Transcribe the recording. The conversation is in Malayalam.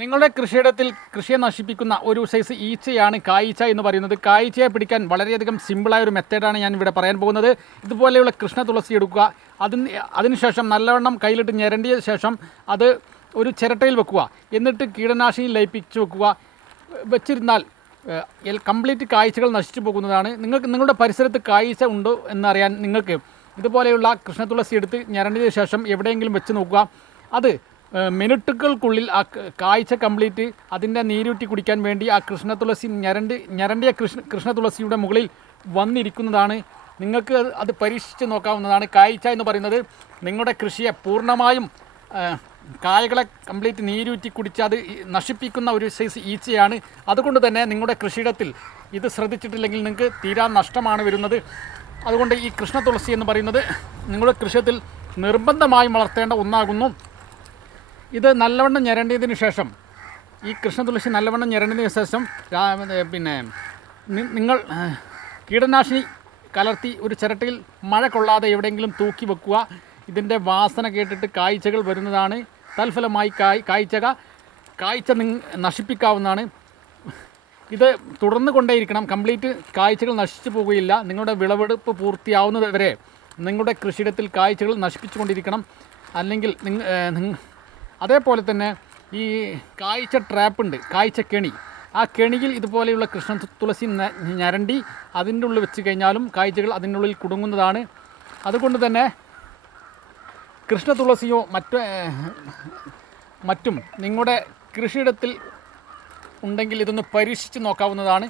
നിങ്ങളുടെ കൃഷിയിടത്തിൽ കൃഷിയെ നശിപ്പിക്കുന്ന ഒരു സൈസ് ഈച്ചയാണ് കായ്ച്ച എന്ന് പറയുന്നത്. കായ്ച്ചയെ പിടിക്കാൻ വളരെയധികം സിമ്പിളായ ഒരു മെത്തേഡാണ് ഞാൻ ഇവിടെ പറയാൻ പോകുന്നത്. ഇതുപോലെയുള്ള കൃഷ്ണ തുളസി എടുക്കുക. അതിന് അതിനുശേഷം നല്ലവണ്ണം കയ്യിലിട്ട് ഞെരണ്ടിയ ശേഷം അത് ഒരു ചിരട്ടയിൽ വെക്കുക. എന്നിട്ട് കീടനാശിനി ലയിപ്പിച്ച് വെക്കുക. വെച്ചിരുന്നാൽ കംപ്ലീറ്റ് കാഴ്ചകൾ നശിച്ചു പോകുന്നതാണ്. നിങ്ങൾക്ക് നിങ്ങളുടെ പരിസരത്ത് കാഴ്ച ഉണ്ടോ എന്നറിയാൻ നിങ്ങൾക്ക് ഇതുപോലെയുള്ള കൃഷ്ണ തുളസി എടുത്ത് ഞരണ്ടിയ ശേഷം എവിടെയെങ്കിലും വെച്ച് നോക്കുക. അത് മിനിറ്റുകൾക്കുള്ളിൽ ആ കാഴ്ച കംപ്ലീറ്റ് അതിന്റെ നീരൂറ്റി കുടിക്കാൻ വേണ്ടി ആ കൃഷ്ണ തുളസി ഞരണ്ട് ഞരണ്ടിയ കൃഷ്ണ കൃഷ്ണ തുളസിയുടെ മുകളിൽ വന്നിരിക്കുന്നതാണ്. നിങ്ങൾക്ക് അത് പരീക്ഷിച്ച് നോക്കാവുന്നതാണ്. കാഴ്ച എന്ന് പറയുന്നത് നിങ്ങളുടെ കൃഷിയെ പൂർണമായും കായകളെ കംപ്ലീറ്റ് നീരൂറ്റി കുടിച്ച് അത് നശിപ്പിക്കുന്ന ഒരു സൈസ് ഈച്ചയാണ്. അതുകൊണ്ട് തന്നെ നിങ്ങളുടെ കൃഷിയിടത്തിൽ ഇത് ശ്രദ്ധിച്ചിട്ടില്ലെങ്കിൽ നിങ്ങൾക്ക് തീരാ നഷ്ടമാണ് വരുന്നത്. അതുകൊണ്ട് ഈ കൃഷ്ണ തുളസി എന്ന് പറയുന്നത് നിങ്ങളുടെ കൃഷിയത്തിൽ നിർബന്ധമായും വളർത്തേണ്ട ഒന്നാകുന്നു. ഇത് നല്ലവണ്ണം ഞരണ്ടിയതിന് ശേഷം ഈ കൃഷ്ണ തുളസി നല്ലവണ്ണം ഞരണ്ടിയതിന് ശേഷം പിന്നെ നിങ്ങൾ കീടനാശിനി കലർത്തി ഒരു ചിരട്ടയിൽ മഴ കൊള്ളാതെ എവിടെയെങ്കിലും തൂക്കി വെക്കുക. ഇതിന്റെ വാസന കേട്ടിട്ട് കാഴ്ചകൾ വരുന്നതാണ്. തൽഫലമായി കായ് കാഴ്ചക കാഴ്ച നശിപ്പിക്കാവുന്നതാണ്. ഇത് തുടർന്ന് കൊണ്ടേയിരിക്കണം. കംപ്ലീറ്റ് കാഴ്ചകൾ നശിച്ചു പോവുകയില്ല നിങ്ങളുടെ വിളവെടുപ്പ് പൂർത്തിയാവുന്നത് വരെ നിങ്ങളുടെ കൃഷിയിടത്തിൽ കാഴ്ചകൾ നശിപ്പിച്ചുകൊണ്ടിരിക്കണം അല്ലെങ്കിൽ നിങ്ങ ഏഹ് നിങ്ങ അതേപോലെ തന്നെ ഈ കാഴ്ച ട്രാപ്പുണ്ട് കാഴ്ച കെണി. ആ കെണിയിൽ ഇതുപോലെയുള്ള കൃഷ്ണ തുളസി ഞരണ്ടി അതിന്റെ ഉള്ളിൽ വെച്ച് കഴിഞ്ഞാലും കാഴ്ചകൾ അതിന്റെ ഉള്ളിൽ കുടുങ്ങുന്നതാണ്. അതുകൊണ്ട് തന്നെ കൃഷ്ണ തുളസിയോ മറ്റ് മറ്റും നിങ്ങളുടെ കൃഷിയിടത്തിൽ ഉണ്ടെങ്കിൽ ഇതൊന്ന് പരീക്ഷിച്ച് നോക്കാവുന്നതാണ്.